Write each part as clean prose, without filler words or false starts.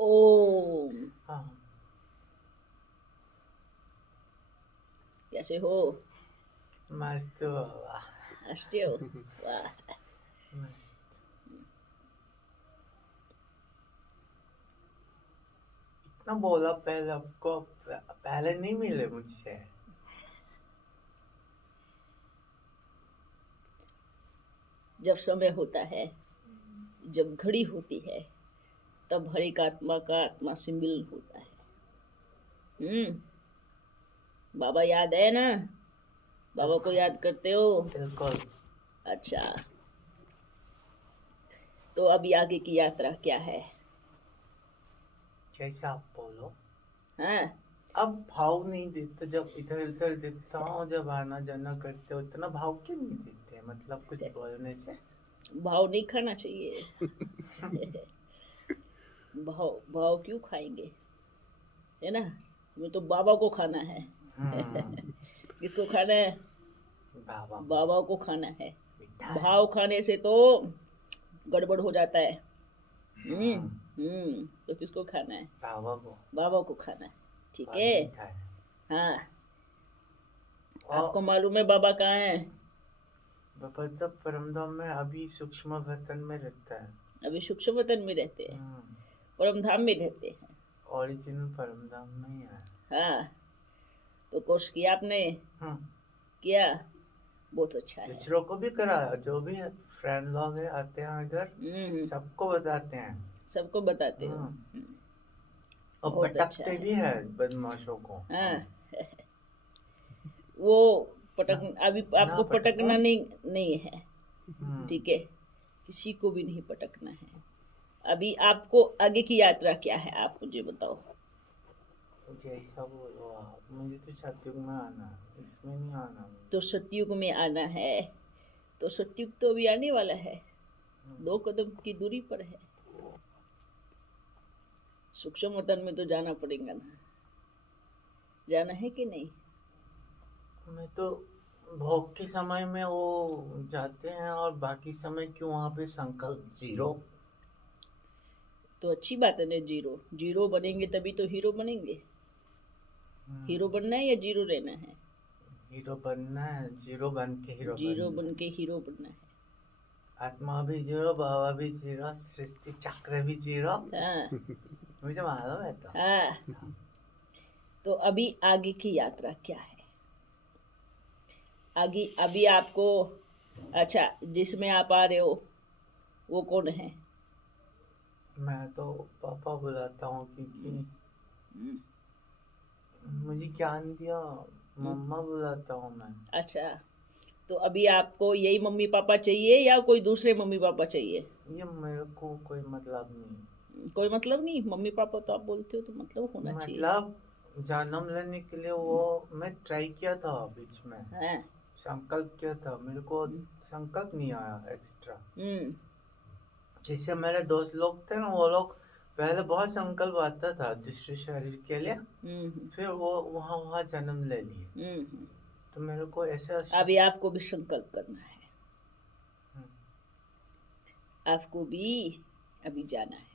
ओम। हाँ, कैसे हो? मस्त बाबा, हंसते हो? वाह। मस्त। इतना बोला पहले, आपको पहले नहीं मिले मुझसे। जब समय होता है, जब घड़ी होती है, तब हर एक आत्मा का आत्मा से मिलन होता है। बाबा याद है ना? बाबा को याद करते हो? बिल्कुल। अच्छा, तो अभी आगे की यात्रा क्या है? जैसा आप बोलो। हाँ, अब भाव नहीं देते, जब इधर उधर दिखता हूँ, जब आना जाना करते हो, उतना भाव क्यों नहीं देते? मतलब कुछ बोलने से। भाव नहीं खाना चाहिए। भाव भाव क्यों खाएंगे, है ना? हमें तो बाबा को खाना है। किसको खाना है? बाबा बाबा को खाना है। मीठा है। भाव खाने से तो गड़बड़ हो जाता है। तो किसको खाना है? बाबा को। बाबा को खाना है। ठीक बहुत है। मीठा है। हाँ, और आपको मालूम है बाबा कहाँ है? बाबा तो परमधाम में अभी सूक्ष्म वतन में रहता है। अभी सूक्ष्म वतन में रहते हैं, परम धाम में रहते हैं। ओरिजिनल परमधाम में ही है। हाँ, तो कोर्स किया आपने? किया, बहुत अच्छा है। दूसरों को भी कराया, जो भी फ्रेंड लोग है आते हैं इधर, सबको बताते हैं। सबको बताते हो। और बहुत अच्छा पटकते है। भी है बदमाशों को। हाँ, वो पटक, अभी आपको पटकना नहीं है। ठीक है, किसी को भी नहीं पटकना है। अभी आपको आगे की यात्रा क्या है, आप मुझे बताओ। जैसा बोलो आप, मुझे तो सतयुग में आना है, इसमें नहीं आना मुझे। तो सतयुग में आना है, तो सतयुग तो अभी आने वाला है, 2 कदम की दूरी पर है। सूक्ष्म वतन में तो जाना पड़ेगा ना, जाना है कि नहीं? मैं तो भोग के समय में वो जाते हैं, और बाकी समय क्यों वहाँ पे संकल्प जीरो। तो अच्छी बात है ना, जीरो जीरो बनेंगे तभी तो हीरो बनेंगे। हीरो बनना है या जीरो रहना है? हीरो बनना है, जीरो बन के हीरो जीरो बनना बन है। के हीरो बनना है। आत्मा भी जीरो, बाबा भी जीरो, सृष्टि चक्र भी जीरो। हाँ मुझे मालूम है तो। हाँ, तो अभी आगे की यात्रा क्या है? आगे अभी आपको, अच्छा, जिसमें आप आ रहे हो वो कौन है? मैं तो पापा बुलाता हूँ, क्योंकि मुझे ज्ञान दिया। मम्मा बुलाता हूँ मैं। अच्छा, तो अभी आपको यही मम्मी पापा चाहिए या कोई दूसरे मम्मी पापा चाहिए? ये मेरे को कोई मतलब नहीं। कोई मतलब नहीं? मम्मी पापा तो आप बोलते हो, तो मतलब होना चाहिए। मतलब जन्म लेने के लिए वो मैं ट्राई किया था बीच में, हाँ। संकल्प किया था, मेरे को संकल्प नहीं आया एक्स्ट्रा। हम्म जिससे मेरे दोस्त लोग थे ना, वो लोग पहले बहुत संकल्प आता था दूसरे शरीर के लिए, फिर वो वहाँ वहाँ जन्म ले लिए। तो मेरे को ऐसा अभी आपको भी संकल्प करना है, आपको भी अभी जाना है।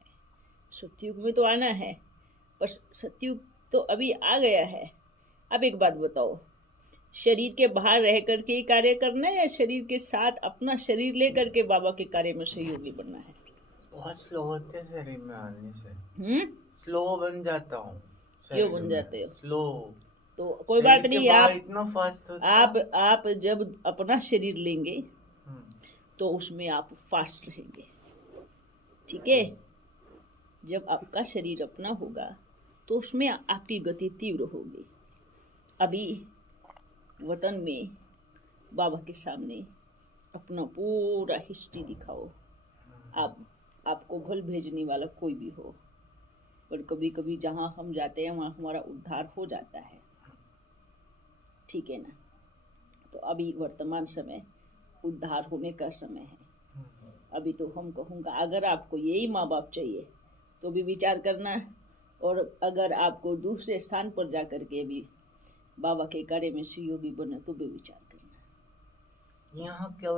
सतयुग में तो आना है, पर सतयुग तो अभी आ गया है। अब एक बात बताओ, शरीर के बाहर रह करके ही कार्य करना है या शरीर के साथ अपना शरीर लेकर के बाबा के कार्य में सहयोगी बनना है? बहुत स्लो होते हैं शरीर में आने से। स्लो बन जाता हूँ क्यों शरीर बन में, जाते हो? स्लो। तो कोई बात शरीर के नहीं, बाहर आप इतना फास्ट होता आप जब अपना शरीर लेंगे है। तो उसमें आप फास्ट रहेंगे। ठीक है, जब आपका शरीर अपना होगा तो उसमें आपकी गति तीव्र होगी। अभी वतन में बाबा के सामने अपना पूरा हिस्ट्री दिखाओ। आपको भल भेजने वाला कोई भी हो, पर कभी कभी जहाँ हम जाते हैं वहाँ हमारा उद्धार हो जाता है। ठीक है ना? तो अभी वर्तमान समय उद्धार होने का समय है। अभी तो हम कहूँगा, अगर आपको यही माँ बाप चाहिए तो भी विचार करना, और अगर आपको दूसरे स्थान पर जा कर के भी बाबा के कार्य में सहयोगी बने तो भी विचार करना। यहाँ क्या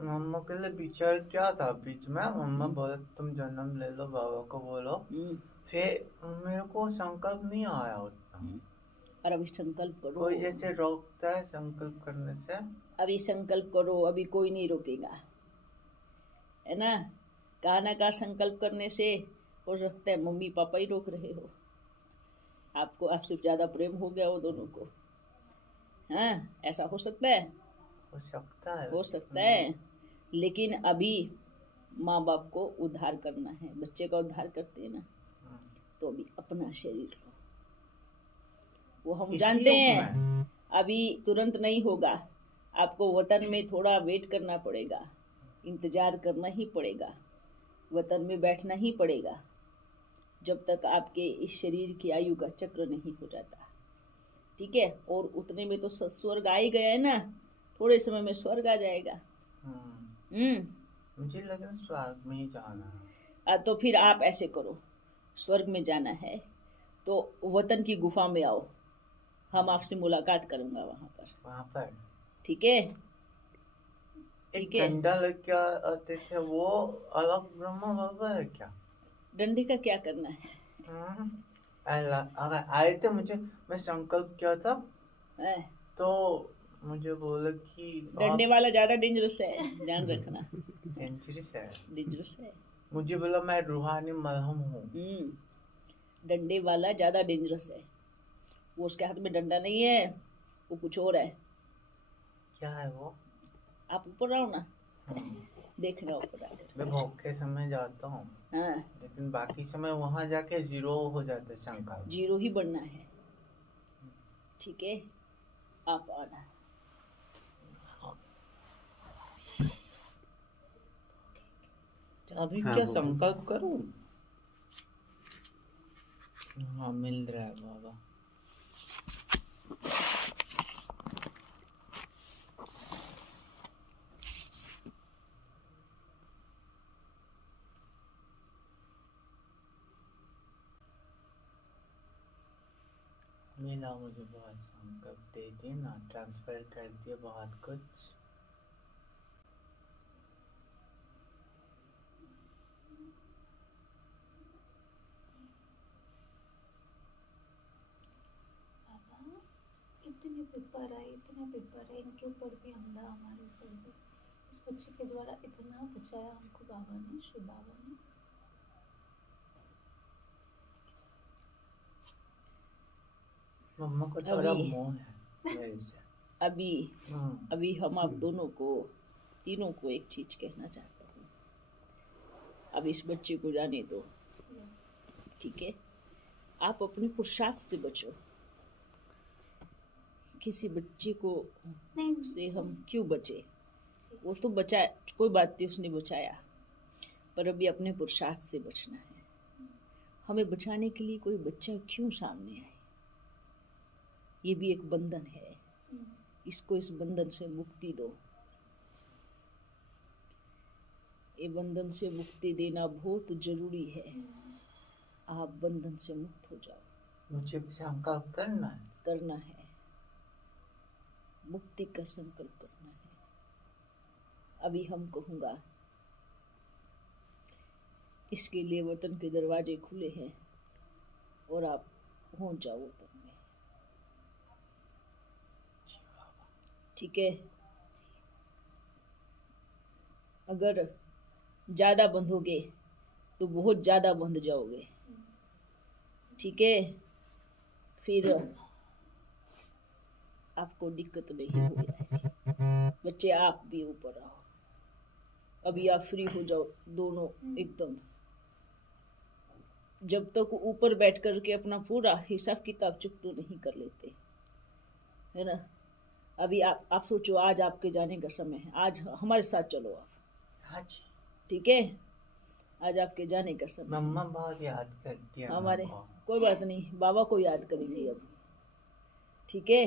मम्मा के लिए विचार क्या था बीच में, मम्मा बोले तुम जन्म ले लो, बाबा को बोलो, फिर मेरे को संकल्प नहीं आया उतना। और अभी संकल्प करो। कोई जैसे रोकता है संकल्प करने से। अभी संकल्प करो, अभी कोई नहीं रोकेगा, है ना। कहा ना कहा संकल्प करने से हो सकता है मम्मी पापा ही रोक रहे हो, आपको आपसे ज्यादा प्रेम हो गया वो दोनों को। हाँ, ऐसा हो सकता है, हो सकता है। लेकिन अभी माँ बाप को उद्धार करना है, बच्चे का उद्धार करते हैं ना, तो अभी अपना शरीर लो। वो हम जानते हैं अभी तुरंत नहीं होगा, आपको वतन में थोड़ा वेट करना पड़ेगा, इंतजार करना ही पड़ेगा, वतन में बैठना ही पड़ेगा, जब तक आपके इस शरीर की आयु का चक्र नहीं हो जाता, ठीक है। और उतने में तो स्वर्ग आ ही गया है ना, थोड़े समय में स्वर्ग आ जाएगा। मुझे लगा स्वर्ग में ही जाना है। तो फिर आप ऐसे करो, स्वर्ग में जाना है तो वतन की गुफा में आओ, हम आपसे मुलाकात करूंगा वहां पर, ठीक है। एक डंडा लेके आते थे, वो अलग ब्रह्मा बाबा है क्या? डंडे का क्या करना है? अगर आए थे मुझे, मैं संकल्प किया था तो मुझे बोला कि डंडे वाला ज्यादा डेंजरस है, ध्यान रखना। डेंजरस है। मुझे बोला मैं रूहानी मलहम हूँ। डंडे वाला ज्यादा डेंजरस है, वो उसके हाथ में डंडा नहीं है, वो कुछ और है। क्या है वो? आप ऊपर आओ ना, देखना ऊपर आकर। मैं भोग के समय जाता हूँ, हाँ। लेकिन बाकी समय वहाँ जाके जीरो हो जाता है, संकल्प जीरो ही बनना है, ठीक है। आप आना। अभी क्या संकल्प करूं? हाँ, मिल रहा है बाबा। मिला मुझे बहुत संकल्प, दे दिए ना, ट्रांसफर कर दिए बहुत कुछ। इतने पेपर आए, इनके ऊपर भी हमला, हमारे ऊपर भी। इस बच्चे के द्वारा इतना बचाया हमको बाबा ने, श्री बाबा ने। मम्मा को थोड़ा मोह है मेरे से। अभी हम आप दोनों को, तीनों को एक चीज कहना चाहता हूँ। अब इस बच्चे को जाने दो, ठीक है। आप अपने पुरुषार्थ से बचो। किसी बच्चे को से हम क्यों बचे? वो तो बचा, कोई बात नहीं, उसने बचाया, पर अभी अपने पुरुषार्थ से बचना है। हमें बचाने के लिए कोई बच्चा क्यों सामने आए? ये भी एक बंधन है, इसको इस बंधन से मुक्ति दो। ये बंधन से मुक्ति देना बहुत जरूरी है। आप बंधन से मुक्त हो जाओ। मुझे भी संकल्प करना है, मुक्ति का संकल्प करना है। अभी हम कहूँगा, इसके लिए वतन के दरवाजे खुले हैं और आप पहुँच जाओ वतन में, ठीक है। अगर ज़्यादा बंधोगे तो बहुत ज़्यादा बंध जाओगे, ठीक है। फिर आपको दिक्कत नहीं हो जाएगी। बच्चे आप भी ऊपर आओ, अभी आप फ्री हो जाओ दोनों एकदम। जब तक ऊपर बैठ कर के अपना पूरा हिसाब किताब चुप तो नहीं कर लेते, है ना। अभी आप सोचो, आज आपके जाने का समय है, आज हमारे साथ चलो आप, हाँ जी, ठीक है। आज आपके जाने का समय। मम्मा बहुत याद करती है हमारे, कोई बात नहीं, बाबा को याद करेंगे अब, ठीक है।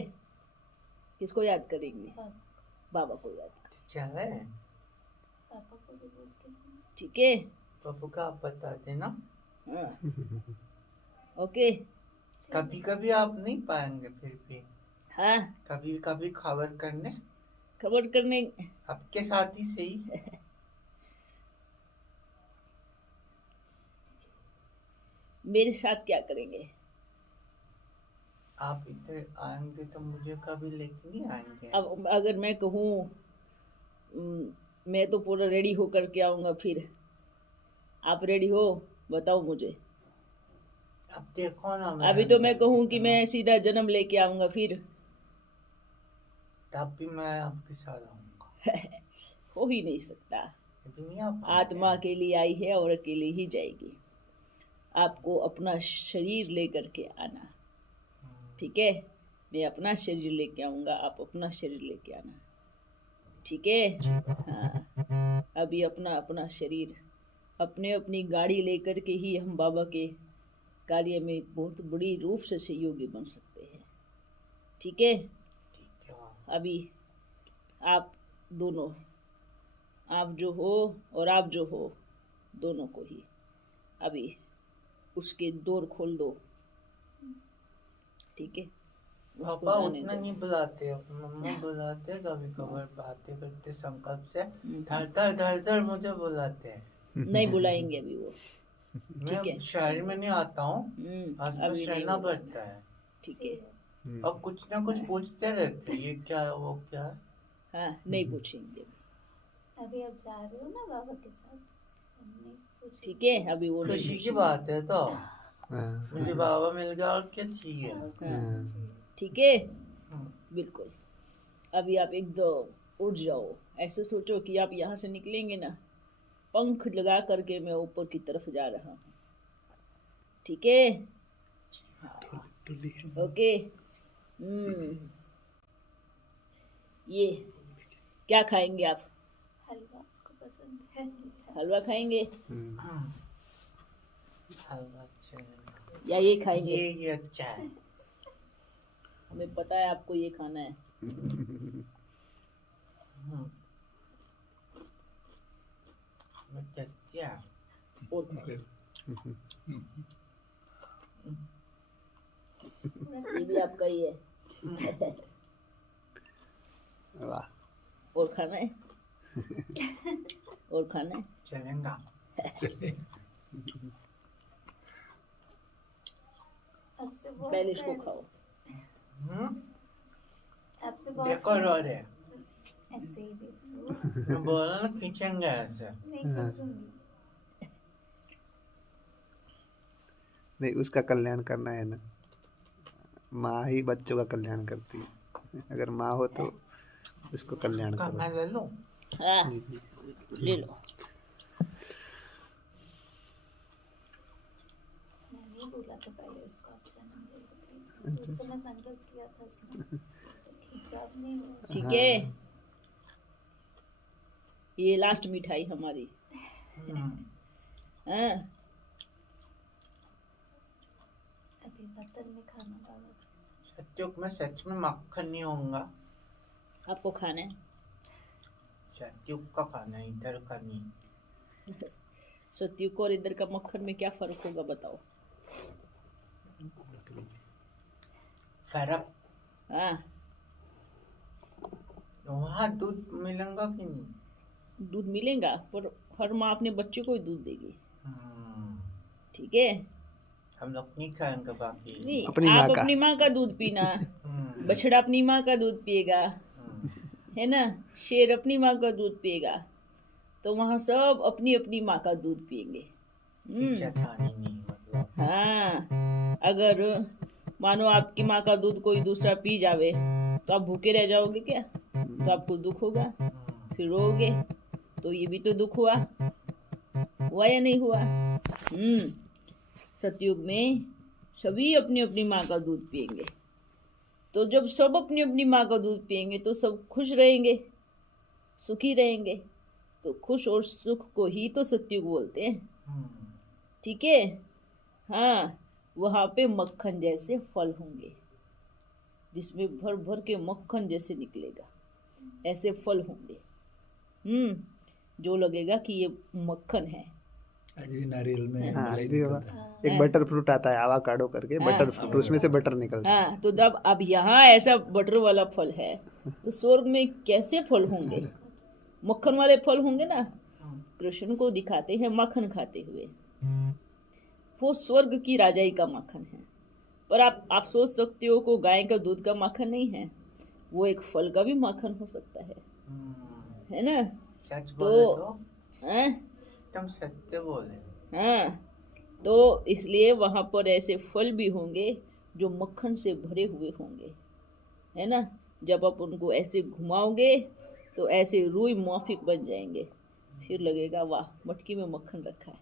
किसको याद करेंगे? बाबा को याद करेंगे, ठीक है। पापा का आप बता देना, ओके। कभी कभी आप नहीं पाएंगे, फिर भी हाँ, कभी कभी खबर करने खबर करने आपके साथ ही सही। मेरे साथ क्या करेंगे? आप इधर आएंगे तो मुझे कभी लेके नहीं आएंगे। अब अगर मैं कहूँ मैं तो पूरा रेडी होकर के आऊंगा, फिर आप रेडी हो? बताओ मुझे। अब देखो ना, अभी तो मैं कहूँ कि मैं सीधा जन्म लेके आऊंगा, फिर तब भी मैं आपके साथ आऊंगा। हो ही नहीं सकता। नहीं आप आत्मा अकेली आई है और अकेली ही जाएगी। आपको अपना शरीर लेकर के आना, ठीक है? मैं अपना शरीर लेके आऊंगा, आप अपना शरीर लेके आना, ठीक है? हाँ, अभी अपना अपना शरीर, अपने अपनी गाड़ी लेकर के ही हम बाबा के कार्य में बहुत बड़ी रूप से सहयोगी बन सकते हैं, ठीक है? अभी आप दोनों, आप जो हो और आप जो हो, दोनों को ही अभी उसके डोर खोल दो, ठीक है? पापा उतना नहीं बुलाते, मम्मा बुलाते, कभी कभार बातें करते संकल्प से, धर धर धर धर मुझे बुलाते हैं। नहीं बुलाएंगे अभी वो, ठीक है? मैं शहर में नहीं आता हूँ, आसपास रहना पड़ता है, ठीक है? और कुछ ना कुछ पूछते रहते, ये क्या है वो क्या है। हाँ, नहीं पूछेंगे अभी आप जा रहे हो ना बाबा के साथ, ठीक है? अभी वो खुशी की बात है, तो मुझे बाबा मिल गया और क्या चाहिए, ठीक है? बिल्कुल। अभी आप एकदम उड़ जाओ, ऐसे सोचो कि आप यहाँ से निकलेंगे ना, पंख लगा करके मैं ऊपर की तरफ जा रहा हूँ, ठीक है? ओके। ये क्या खाएंगे आप? हलवा, उसको पसंद है। हलवा खाएंगे हलवा अच्छा है या ये खाएंगे? ये अच्छा है, हमें पता है आपको ये खाना है। और ये भी आपका ही है। वाह। और खाना है? और खाना है? चलेगा। पहले इसको खाओ। देखो रो रहे ऐसे ही देखो। बोला ना खींचेंगे ऐसे। नहीं, उसका कल्याण करना है ना, माँ ही बच्चों का कल्याण करती है। अगर माँ हो तो उसको कल्याण करो। मैं ले लूं? हाँ, ले लो। मैंने बोला था पहले उसको आप जन्म ले लो, उस समय संकल्प किया था उसने, तो खिंचाव नहीं हुआ। ठीक है, ये लास्ट मिठाई हमारी। हाँ, अभी बर्तन में खाना डाला। सत्युग में सच में मक्खन नहीं होगा। आपको खाना है? सत्युग का खाना है, इधर का नहीं। सत्युग और इधर का मक्खन में क्या फर्क होगा बताओ? फर्क? हाँ, वहाँ दूध मिलेगा कि नहीं? दूध मिलेगा, पर हर माँ अपने बच्चे को ही दूध देगी, ठीक है? हम लोग नहीं खाएंगे बाकी। नहीं, अपनी आप माँ का। अपनी माँ का दूध पीना। बछड़ा अपनी माँ का दूध पिएगा, है ना? शेर अपनी माँ का दूध पिएगा, तो वहाँ सब अपनी अपनी माँ का दूध पिएंगे। हाँ, अगर मानो आपकी माँ का दूध कोई दूसरा पी जावे तो आप भूखे रह जाओगे क्या? तो आपको दुख होगा, फिर रोओगे, तो ये भी तो दुख हुआ या नहीं हुआ? सतयुग में सभी अपनी अपनी माँ का दूध पिएंगे, तो जब सब अपनी अपनी माँ का दूध पिएंगे तो सब खुश रहेंगे, सुखी रहेंगे। तो खुश और सुख को ही तो सतयुग बोलते हैं, ठीक है? हाँ, वहाँ पे मक्खन जैसे फल होंगे, जिसमें भर भर के मक्खन जैसे निकलेगा, ऐसे फल होंगे। जो लगेगा कि ये मक्खन है, आज भी नारियल में हाँ मलाई भी होगा। निकलता है। एक बटर फ्रूट आता है आवाकाडो करके, बटर फ्रूट, उसमें से बटर निकलता है। हाँ, तो जब अब यहाँ ऐसा बटर वाला फल है तो स्वर्ग में कैसे फल होंगे? मक्खन वाले फल होंगे ना। कृष्ण को दिखाते हैं मक्खन खाते हुए, वो स्वर्ग की राजाई का मक्खन है। पर आप सोच सकते हो को गाय का दूध का मक्खन नहीं है, वो एक फल का भी मक्खन हो सकता है ना। सच तो बोले तो हाँ एकदम सत्य बोले। हाँ, तो इसलिए वहां पर ऐसे फल भी होंगे जो मक्खन से भरे हुए होंगे, है ना। जब आप उनको ऐसे घुमाओगे तो ऐसे रूई माफिक बन जाएंगे, फिर लगेगा वाह मटकी में मक्खन रखा है।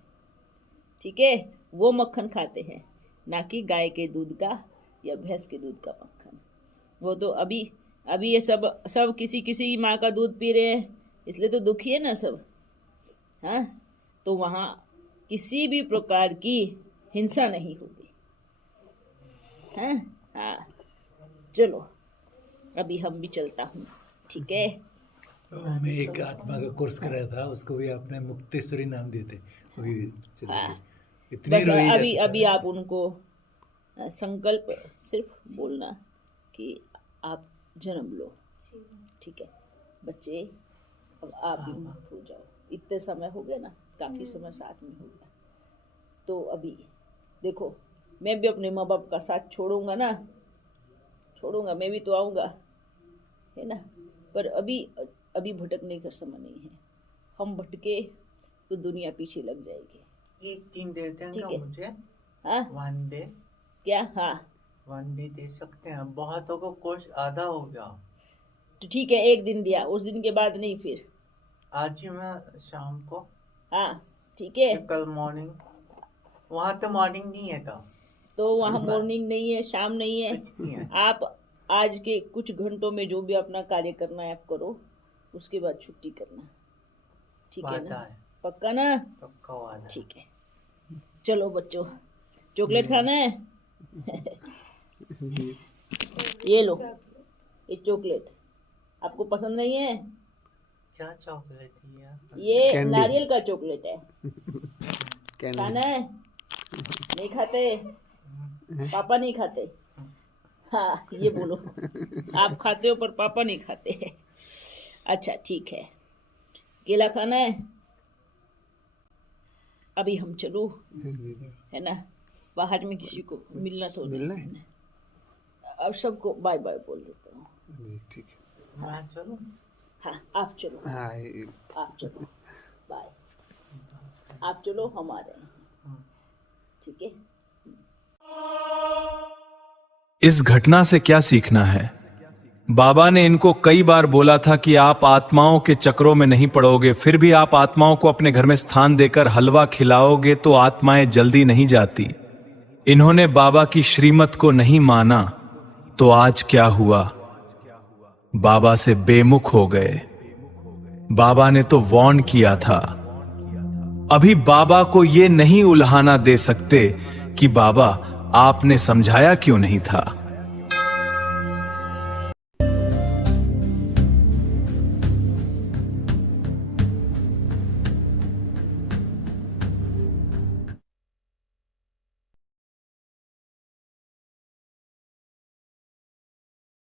ठीक है, वो मक्खन खाते हैं, ना कि गाय के दूध का या भैंस के दूध का मक्खन। वो तो अभी ये सब किसी माँ का दूध पी रहे हैं, इसलिए तो दुखी है ना सब। हाँ, तो वहाँ किसी भी प्रकार की हिंसा नहीं होगी। हाँ हाँ, चलो अभी हम भी चलता हूँ, ठीक है। मैं एक आत्मा का कोर्स कर रहा था, उसको भी आपने मुक्तेश्वरी नाम दिए थे, वो भी चले हाँ, गए। इतनी बस रोई अभी जाती अभी आप उनको संकल्प सिर्फ बोलना कि आप जन्म लो, ठीक है बच्चे। अब आप भी मत हो जाओ, इतने समय हो गया ना, काफ़ी समय साथ में हो गया। तो अभी देखो, मैं भी अपने माँ बाप का साथ छोड़ूंगा ना, छोड़ूंगा, मैं भी तो आऊँगा, है ना। पर अभी भटकने का समय नहीं है। हम भटके तो दुनिया पीछे लग जाएगी। एक दिन दे देंगे ठीक है। मुझे हाँ, 1 डे, क्या? हाँ 1 डे दे सकते हैं। बहुतों को कोर्स आधा हो गया। तो ठीक है, एक दिन दिया, उस दिन के बाद नहीं फिर। आज ही मैं शाम को, हाँ ठीक है, कल मॉर्निंग। वहाँ तो मॉर्निंग नहीं है तो वहाँ मॉर्निंग नहीं है, शाम नहीं है। कुछ नहीं है। आप आज के कुछ घंटों में जो भी अपना कार्य करना है आप करो, उसके बाद छुट्टी करना, ठीक है वादा ना? है, पक्का ना? पक्का वादा। ठीक है, चलो बच्चों, चॉकलेट खाना है? ये लो, ये चॉकलेट आपको पसंद नहीं है? क्या चॉकलेट है यार? ये कैंडी। नारियल का चॉकलेट है, कैंडी। खाना है? नहीं खाते? पापा नहीं खाते? हाँ ये बोलो, आप खाते हो पर पापा नहीं खाते। अच्छा ठीक है, केला खाना है? अभी हम चलो, है ना, बाहर में किसी को मिलना तो मिलना नहीं है? है। अब सबको बाय बाय बोल देता हूँ। जी, ठीक है। मैं चलूं? हाँ आप चलो, हाँ आप चलो, बाय। आप चलो, हम आ रहे हैं, ठीक है। इस घटना से क्या सीखना है? बाबा ने इनको कई बार बोला था कि आप आत्माओं के चक्रों में नहीं पड़ोगे, फिर भी आप आत्माओं को अपने घर में स्थान देकर हलवा खिलाओगे तो आत्माएं जल्दी नहीं जाती। इन्होंने बाबा की श्रीमत को नहीं माना, तो आज क्या हुआ? बाबा से बेमुख हो गए। बाबा ने तो वार्न किया था। अभी बाबा को यह नहीं उल्हाना दे सकते कि बाबा आपने समझाया क्यों नहीं था।